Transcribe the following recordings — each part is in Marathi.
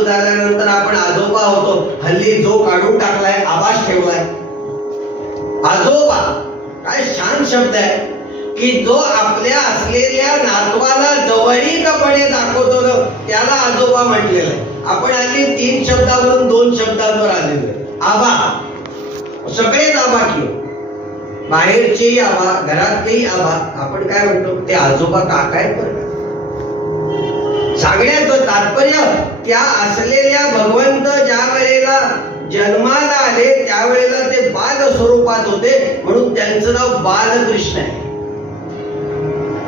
चालू झाल्यानंतर आपण आजोबा होतो. हल्ली जो काढून टाकलाय आवाज ठेवलाय. आजोबा काय छान शब्द आहे. की जो आपल्या असलेल्या नातवाला जवळीकपणे दाखवतो ना, त्याला आजोबा म्हटलेला आहे. आपण हल्ली तीन शब्दावरून दोन शब्दांवर आलेलो आहे. आबा सगळेच आबा किंवा बाहेरचेही आबा घरातलेही आबा आपण काय म्हणतो ते आजोबा काका आहे बरं का? तात्पर्य त्या असलेल्या भगवंत ज्या वेळेला जन्माला आले त्यावेळेला ते बाल स्वरूपात होते. म्हणून त्यांचं नाव बालकृष्ण आहे.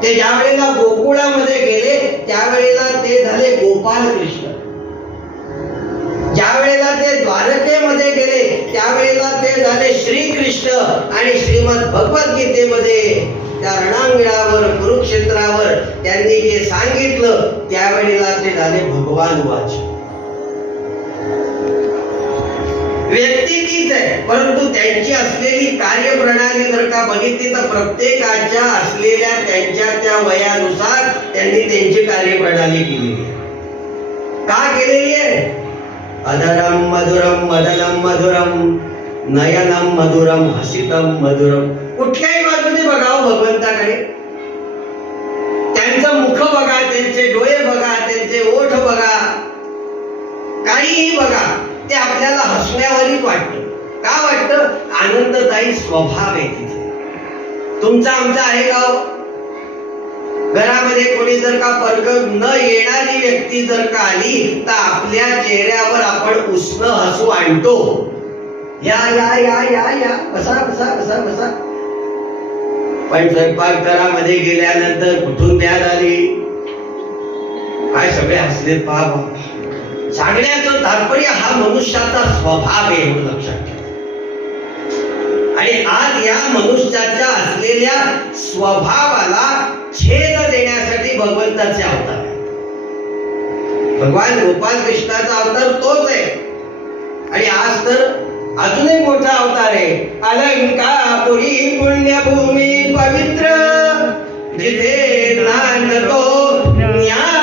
ते ज्या वेळेला गोकुळामध्ये गेले त्यावेळेला ते झाले गोपाल कृष्ण ज्या वेळेला ते द्वारकेमध्ये गेले त्यावेळेला ते झाले श्रीकृष्ण आणि श्रीमद भगवत त्यांनी जे सांगितलं त्यावेळेला ते झाले भगवान वाच. व्यक्ती तीच आहे परंतु त्यांची असलेली कार्यप्रणाली जर का बघितली तर प्रत्येकाच्या असलेल्या त्यांच्या त्या वयानुसार त्यांनी त्यांची कार्यप्रणाली केलेली आहे. का केलेली आहे? अधरम मधुरम मदलम मधुरम नयनम मधुरम हसितम मधुरम. कुठल्याही बाजूने बघावं भगवंता त्यांचं मुख बघा त्यांचे डोळे बघा त्यांचे ओठ बघा. काहीही बघा ते आपल्याला हसण्यावरीच वाटत. का वाटत? आनंददायी स्वभाव आहे तिथे. तुमचा आमचा आहे गाव हो? घरामध्ये कोणी जर का पर्ग न येणारी व्यक्ती जर का आली तर आपल्या चेहऱ्यावर आपण उष्ण हसू आणतो. या या या या या. बसा बसा बसा बसा. पण स्वयंपाक घरामध्ये गेल्यानंतर कुठून द्याद आली? काय सगळे हसले पाहा. बा. सांगण्याचं तात्पर्य हा मनुष्याचा स्वभाव आहे एवढं लक्षात ठेवा. आणि आज या मनुष्याच्या असलेल्या स्वभावाला छेद देण्यासाठी भगवंताचे अवतार भगवान गोपाल कृष्णाचा अवतार तोच आहे. आणि आज तर अजूनही मोठा अवतार आहे. अलंकापुरी पुण्यभूमी ನ್ಯಾಯ